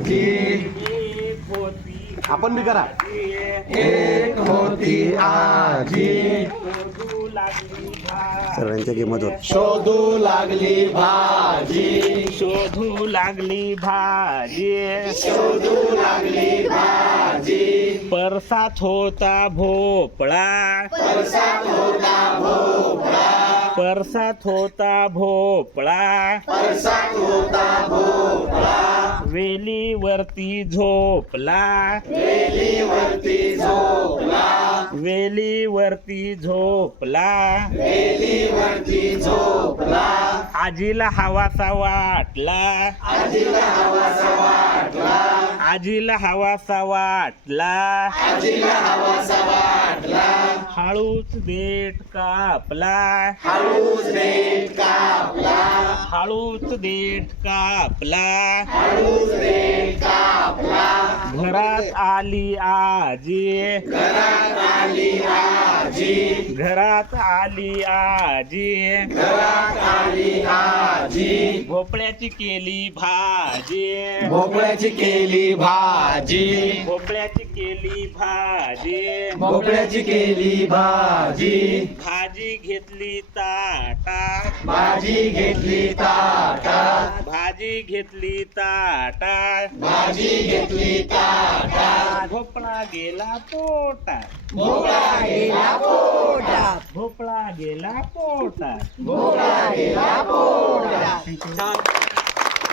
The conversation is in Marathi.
आजी एक होती आपण बी करा एक होती आजी शोधू लागली भाजी सर्वांच्या किंमत शोधू लागली भाजी शोधू लागली भाजी शोधू लागली भाजी परसात होता भोपळा परसात होता भोपळा परसात होता भोपळा परसात होता भोपळा वेलीवरती झोपला वेलीवरती झोपला वेलीवरती झोपला वेलीवरती झोपला आजीला हवासा वाटला आजीला हवासा वाटला आजीला हवासा वाटला आजीला हवासा वाटला हळूच देठ कापला हळूच देठ कापला हळूच देठ कापला हळूच देठ कापला घरात आली आजी घरात आली आजी घरात आली आजी घरात आली आजी भोपळ्याची केली भाजी भोपळ्याची केली भाजी भोपळ्याची केली भाजी भोपळ्याची केली भाजी भाजी घेतली ताटात भाजी घेतली ताटात भाजी घेतली ताटात भाजी घेतली ताटात भोपळा गेला पोटात भोपळा गेला पोटात भोपळा गेला पोटात भोपळा गेला पोटात